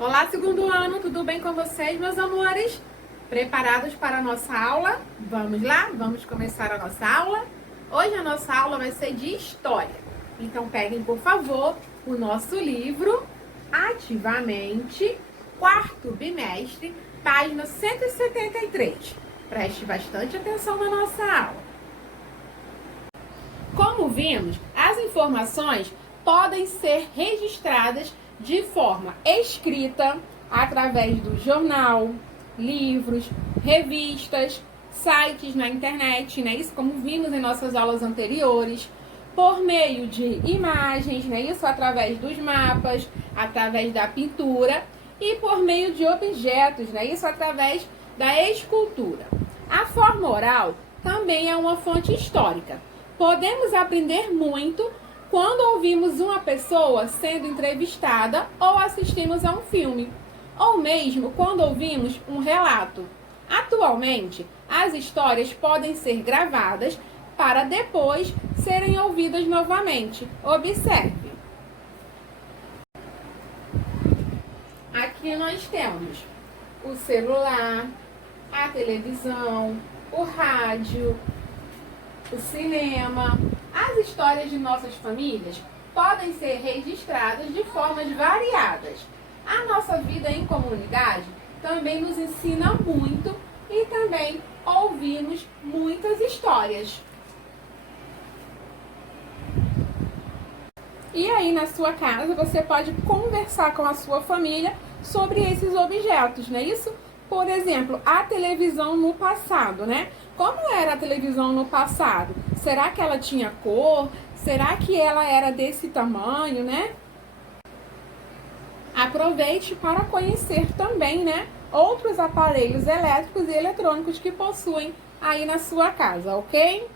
Olá, segundo ano, tudo bem com vocês, meus amores? Preparados para a nossa aula? Vamos lá? Vamos começar a nossa aula? Hoje a nossa aula vai ser de história. Então peguem, por favor, o nosso livro Ativamente, quarto bimestre, página 173. Preste bastante atenção na nossa aula. Como vimos, as informações podem ser registradas de forma escrita, através do jornal, livros, revistas, sites na internet, né? Isso como vimos em nossas aulas anteriores, por meio de imagens, né? Isso através dos mapas, através da pintura e por meio de objetos, né? Isso através da escultura. A forma oral também é uma fonte histórica. Podemos aprender muito quando ouvimos uma pessoa sendo entrevistada ou assistimos a um filme, ou mesmo quando ouvimos um relato. Atualmente, as histórias podem ser gravadas para depois serem ouvidas novamente. Observe. Aqui nós temos o celular, a televisão, o rádio, o cinema. As histórias de nossas famílias podem ser registradas de formas variadas. A nossa vida em comunidade também nos ensina muito e também ouvimos muitas histórias. E aí na sua casa você pode conversar com a sua família sobre esses objetos, não é isso? Por exemplo, a televisão no passado, né? Como era a televisão no passado? Será que ela tinha cor? Será que ela era desse tamanho, né? Aproveite para conhecer também, né, outros aparelhos elétricos e eletrônicos que possuem aí na sua casa, ok?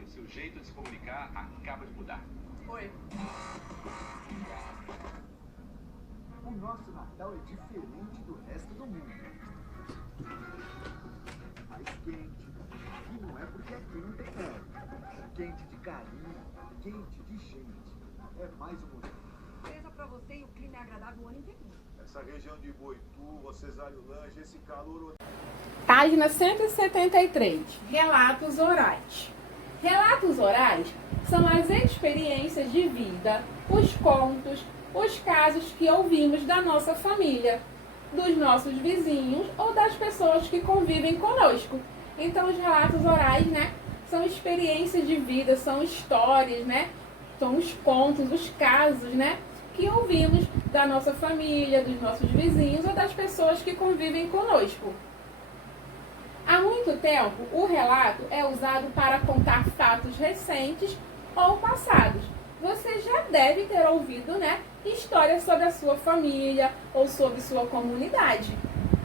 O seu jeito de se comunicar acaba de mudar. Oi. O nosso Natal é diferente do resto do mundo. Mais quente. E não é porque aqui não tem neve. Quente de carinho, quente de gente. É mais um motivo. Beleza pra você e o clima é agradável o ano inteiro. Essa região de Boitu, Cesário Lange, esse calor... Página 173. Relatos orais. Relatos orais são as experiências de vida, os contos, os casos que ouvimos da nossa família, dos nossos vizinhos ou das pessoas que convivem conosco. Então, os relatos orais, né, são experiências de vida, são histórias, né, são os contos, os casos, né, que ouvimos da nossa família, dos nossos vizinhos ou das pessoas que convivem conosco. Há muito tempo, o relato é usado para contar fatos recentes ou passados. Você já deve ter ouvido, né, histórias sobre a sua família ou sobre sua comunidade.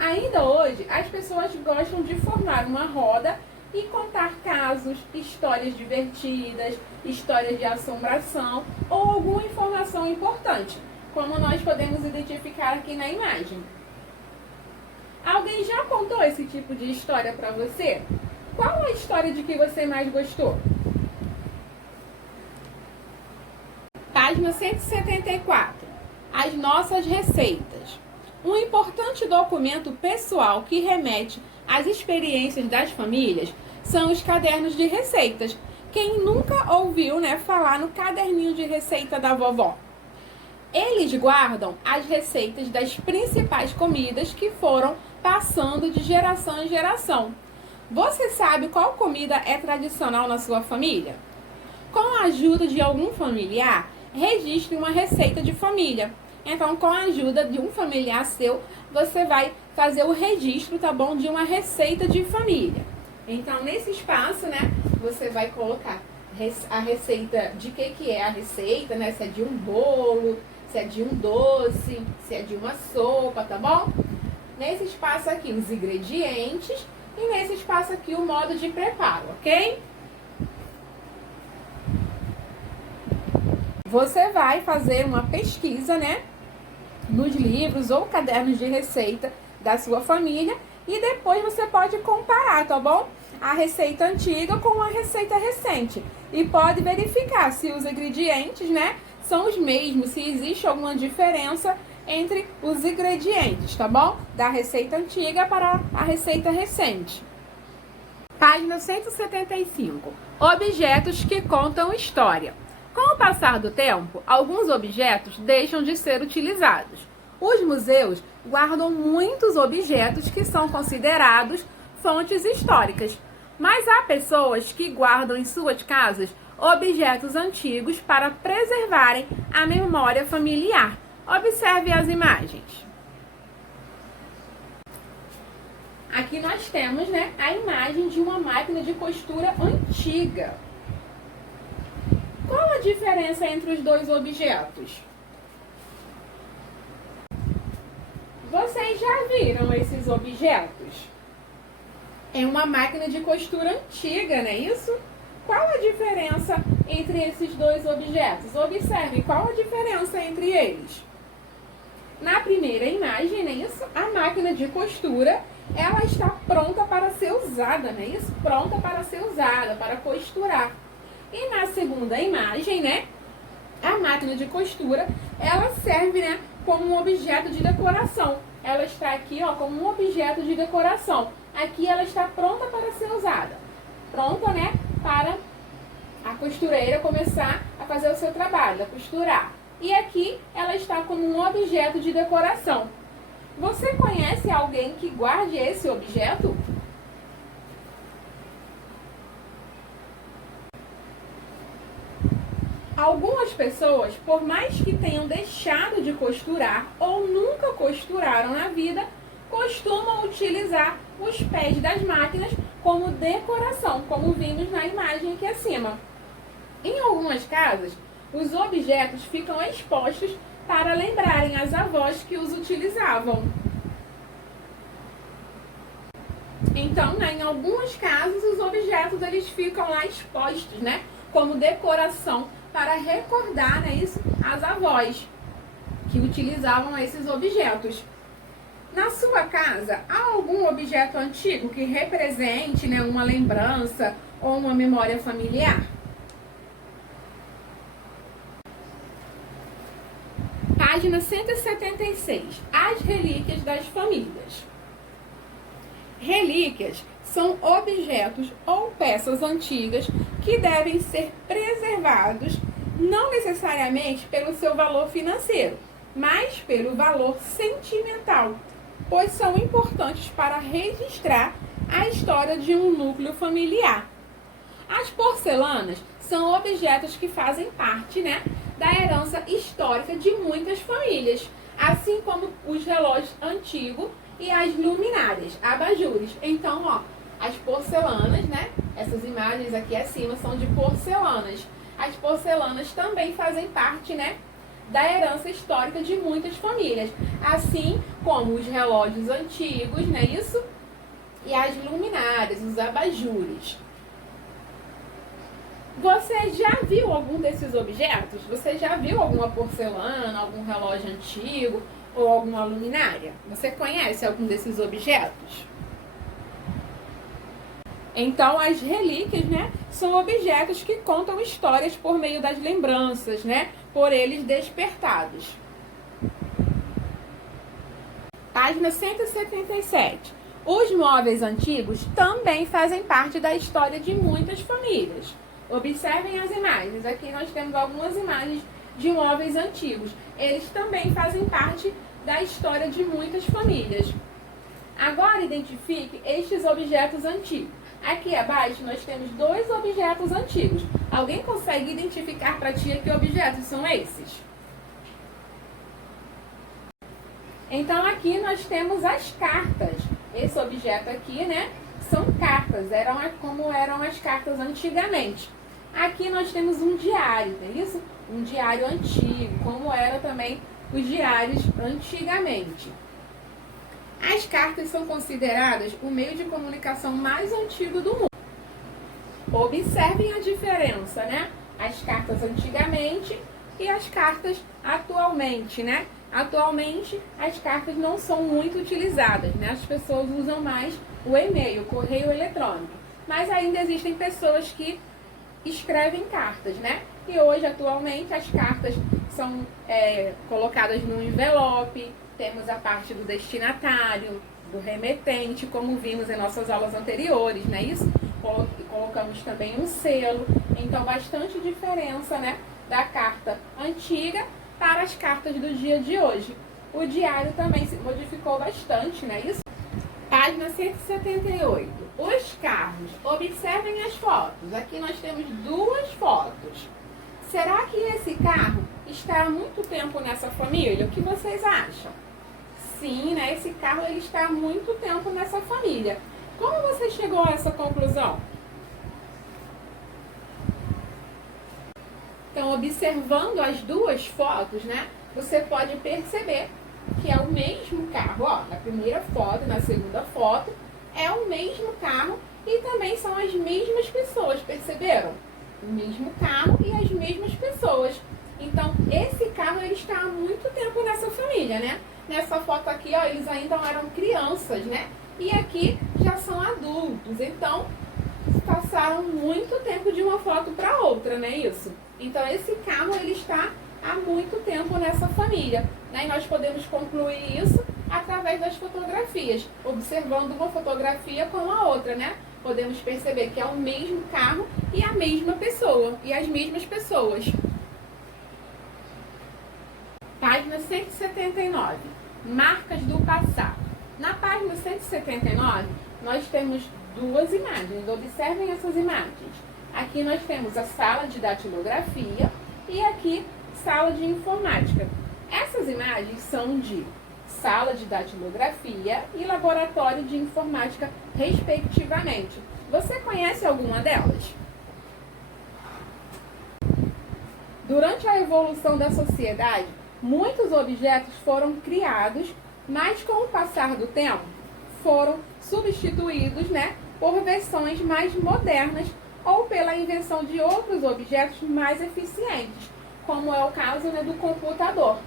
Ainda hoje, as pessoas gostam de formar uma roda e contar casos, histórias divertidas, histórias de assombração ou alguma informação importante, como nós podemos identificar aqui na imagem. Alguém já contou esse tipo de história para você? Qual a história de que você mais gostou? Página 174. As nossas receitas. Um importante documento pessoal que remete às experiências das famílias são os cadernos de receitas. Quem nunca ouviu, né, falar no caderninho de receita da vovó? Eles guardam as receitas das principais comidas que foram passando de geração em geração. Você sabe qual comida é tradicional na sua família? Com a ajuda de algum familiar, registre uma receita de família. Então, com a ajuda de um familiar seu, você vai fazer o registro, tá bom? De uma receita de família. Então, nesse espaço, né, você vai colocar a receita, de que é a receita, né? Se é de um bolo, se é de um doce, se é de uma sopa, tá bom? Nesse espaço aqui, os ingredientes e nesse espaço aqui, o modo de preparo, ok? Você vai fazer uma pesquisa, né? Nos livros ou cadernos de receita da sua família e depois você pode comparar, tá bom? A receita antiga com a receita recente e pode verificar se os ingredientes, né, são os mesmos, se existe alguma diferença entre os ingredientes, tá bom? Da receita antiga para a receita recente. Página 175. Objetos que contam história. Com o passar do tempo, alguns objetos deixam de ser utilizados. Os museus guardam muitos objetos que são considerados fontes históricas, mas há pessoas que guardam em suas casas objetos antigos para preservarem a memória familiar. Observe as imagens. Aqui nós temos, né, a imagem de uma máquina de costura antiga. Qual a diferença entre os dois objetos? Vocês já viram esses objetos? É uma máquina de costura antiga, não é isso? Qual a diferença entre esses dois objetos? Observe qual a diferença entre eles. Na primeira imagem, não é isso? A máquina de costura, ela está pronta para ser usada, não é isso? Pronta para ser usada, para costurar. E na segunda imagem, né? A máquina de costura, ela serve, né, como um objeto de decoração. Ela está aqui, ó, como um objeto de decoração. Aqui ela está pronta para ser usada. Pronta, né, para a costureira começar a fazer o seu trabalho, a costurar. E aqui ela está como um objeto de decoração. Você conhece alguém que guarde esse objeto? Algumas pessoas, por mais que tenham deixado de costurar ou nunca costuraram na vida, costumam utilizar os pés das máquinas como decoração, como vimos na imagem aqui acima. Em algumas casas, os objetos ficam expostos para lembrarem as avós que os utilizavam. Então, né, em alguns casos, os objetos eles ficam lá expostos, né, como decoração para recordar, né, isso, as avós que utilizavam esses objetos. Na sua casa, há algum objeto antigo que represente, né, uma lembrança ou uma memória familiar? Página 176. As relíquias das famílias. Relíquias são objetos ou peças antigas que devem ser preservados não necessariamente pelo seu valor financeiro, mas pelo valor sentimental, pois são importantes para registrar a história de um núcleo familiar. As porcelanas são objetos que fazem parte, né, da herança histórica de muitas famílias, assim como os relógios antigos e as luminárias, abajures. Então, ó, as porcelanas, né, essas imagens aqui acima são de porcelanas. As porcelanas também fazem parte, né, da herança histórica de muitas famílias, assim como os relógios antigos, né, isso? E as luminárias, os abajures. Você já viu algum desses objetos? Você já viu alguma porcelana, algum relógio antigo ou alguma luminária? Você conhece algum desses objetos? Então, as relíquias, né, são objetos que contam histórias por meio das lembranças, né, por eles despertados. Página 177. Os móveis antigos também fazem parte da história de muitas famílias. Observem as imagens. Aqui nós temos algumas imagens de móveis antigos. Eles também fazem parte da história de muitas famílias. Agora identifique estes objetos antigos. Aqui abaixo nós temos 2 objetos antigos. Alguém consegue identificar para ti que objetos são esses? Então aqui nós temos as cartas. Esse objeto aqui, né, são cartas, como eram as cartas antigamente. Aqui nós temos um diário, não é isso? Um diário antigo, como eram também os diários antigamente. As cartas são consideradas o meio de comunicação mais antigo do mundo. Observem a diferença, né? As cartas antigamente e as cartas atualmente, né? Atualmente, as cartas não são muito utilizadas, né? As pessoas usam mais o e-mail, o correio eletrônico. Mas ainda existem pessoas que escrevem cartas, né? E hoje, atualmente, as cartas são colocadas no envelope, temos a parte do destinatário, do remetente, como vimos em nossas aulas anteriores, não é isso? Colocamos também um selo, então bastante diferença, né, da carta antiga para as cartas do dia de hoje. O diário também se modificou bastante, não é isso? Página 178. Os carros. Observem as fotos. Aqui nós temos 2 fotos. Será que esse carro está há muito tempo nessa família? O que vocês acham? Sim, né? Esse carro ele está há muito tempo nessa família. Como você chegou a essa conclusão? Então, observando as 2 fotos, né? Você pode perceber que é o mesmo carro. Ó, na primeira foto, na segunda foto, é o mesmo carro e também são as mesmas pessoas, perceberam? O mesmo carro e as mesmas pessoas. Então, esse carro ele está há muito tempo nessa família, né? Nessa foto aqui, ó, eles ainda eram crianças, né? E aqui já são adultos. Então, passaram muito tempo de uma foto para outra, não é isso? Então, esse carro ele está há muito tempo nessa família, né? E nós podemos concluir isso através das fotografias, observando uma fotografia com a outra, né? Podemos perceber que é o mesmo carro e a mesma pessoa, e as mesmas pessoas. Página 179. Marcas do passado. Na página 179, nós temos 2 imagens. Observem essas imagens. Aqui nós temos a sala de datilografia e aqui sala de informática. Essas imagens são de sala de datilografia e laboratório de informática, respectivamente. Você conhece alguma delas? Durante a evolução da sociedade, muitos objetos foram criados, mas com o passar do tempo foram substituídos, né, por versões mais modernas ou pela invenção de outros objetos mais eficientes, como é o caso, né, do computador.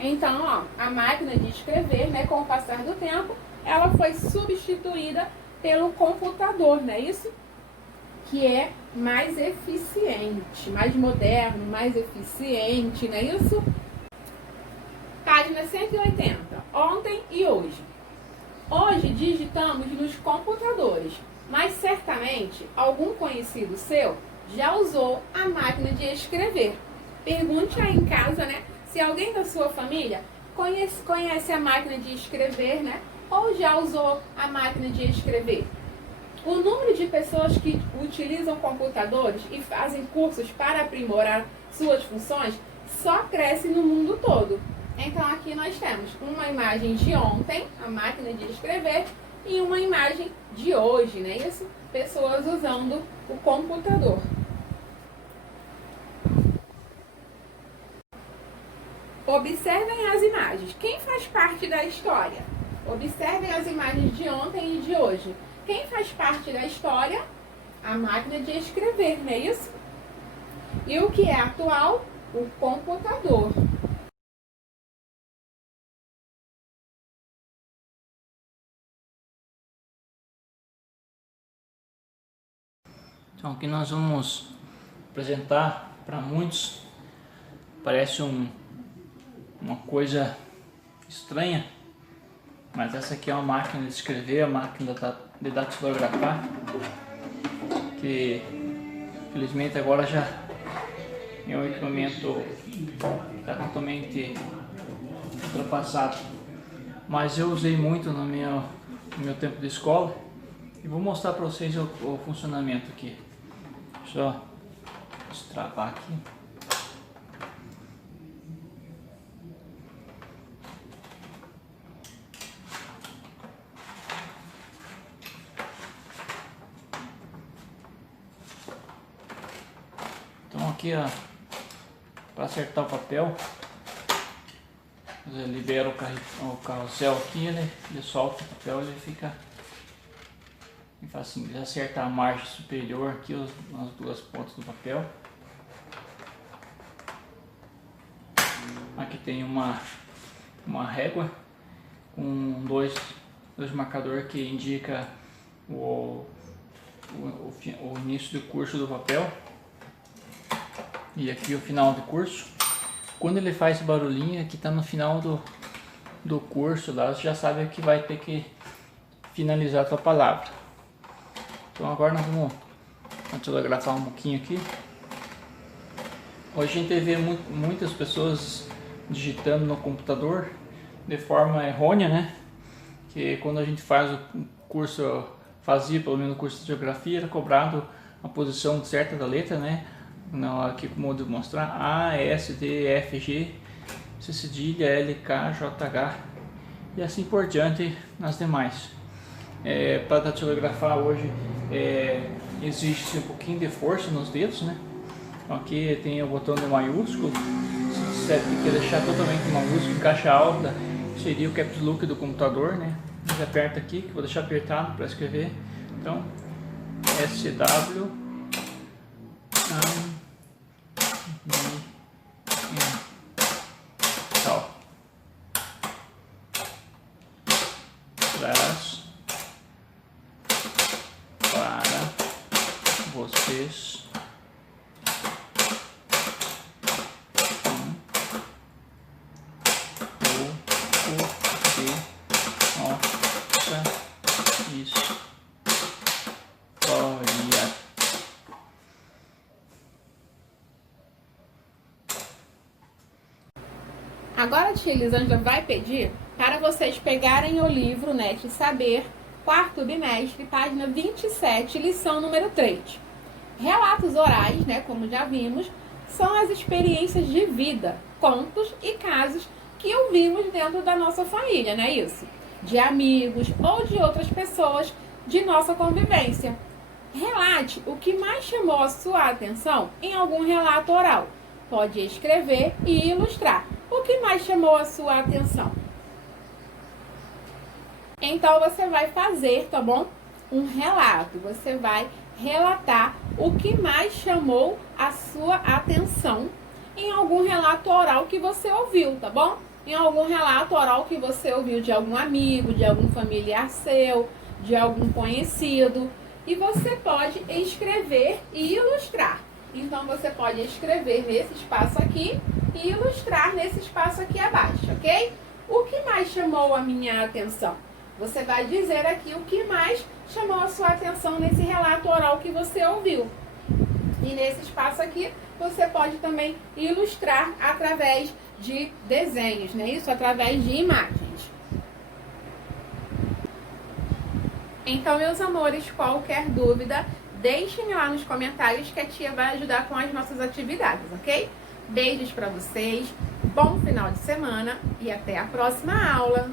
Então, ó, a máquina de escrever, né, com o passar do tempo, ela foi substituída pelo computador, não é isso? Que é mais eficiente, mais moderno, mais eficiente, não é isso? Página 180. Ontem e hoje. Hoje digitamos nos computadores, mas certamente algum conhecido seu já usou a máquina de escrever. Pergunte aí em casa, né, se alguém da sua família conhece a máquina de escrever, né, ou já usou a máquina de escrever. O número de pessoas que utilizam computadores e fazem cursos para aprimorar suas funções só cresce no mundo todo. Então aqui nós temos uma imagem de ontem, a máquina de escrever, e uma imagem de hoje, não é isso? Pessoas usando o computador. Observem as imagens. Quem faz parte da história? Observem as imagens de ontem e de hoje. Quem faz parte da história? A máquina de escrever, não é isso? E o que é atual? O computador. Então, aqui nós vamos apresentar para muitos, parece uma coisa estranha, mas essa aqui é uma máquina de escrever, a máquina de datilografar, que felizmente agora já é um equipamento está totalmente ultrapassado. mas eu usei muito no meu tempo de escola e vou mostrar para vocês o funcionamento aqui. Deixa eu destravar aqui. Então aqui, ó, para acertar o papel, você libera o carrossel aqui, ele solta o papel, ele fica assim, ele acerta a margem superior aqui, as duas pontas do papel. Aqui tem uma régua com dois marcadores que indica o início do curso do papel e aqui o final do curso. Quando ele faz esse barulhinho, aqui está no final do curso, lá você já sabe que vai ter que finalizar a tua palavra. Então agora nós vamos datilografar um pouquinho aqui. Hoje a gente vê muitas pessoas digitando no computador de forma errônea, né? Que quando a gente faz o curso, fazia pelo menos o curso de geografia, era cobrado a posição certa da letra, né? Não, aqui como eu vou mostrar: A, S, D, F, G, C cedilha, L, K, J, H e assim por diante nas demais. Para datilografar hoje existe um pouquinho de força nos dedos, né? Aqui tem o botão de maiúsculo. Se você quer deixar totalmente maiúsculo em caixa alta, seria o caps lock do computador, né? Você aperta aqui, que eu vou deixar apertado para escrever. Então, SW tal. Traz para vocês nossa história. Agora a tia Elisângela vai pedir para vocês pegarem o livro Net Saber, quarto bimestre, página 27, lição número 3. Relatos orais, né, como já vimos, são as experiências de vida, contos e casos que ouvimos dentro da nossa família, não é isso? De amigos ou de outras pessoas de nossa convivência. Relate o que mais chamou a sua atenção em algum relato oral. Pode escrever e ilustrar. O que mais chamou a sua atenção? Então você vai fazer, tá bom? Um relato. Você vai relatar o que mais chamou a sua atenção em algum relato oral que você ouviu, tá bom? Em algum relato oral que você ouviu de algum amigo, de algum familiar seu, de algum conhecido. E você pode escrever e ilustrar. Então você pode escrever nesse espaço aqui e ilustrar nesse espaço aqui abaixo, ok? O que mais chamou a minha atenção? Você vai dizer aqui o que mais chamou a sua atenção nesse relato oral que você ouviu. E nesse espaço aqui, você pode também ilustrar através de desenhos, né? Isso, através de imagens. Então, meus amores, qualquer dúvida, deixem lá nos comentários que a tia vai ajudar com as nossas atividades, ok? Beijos para vocês, bom final de semana e até a próxima aula!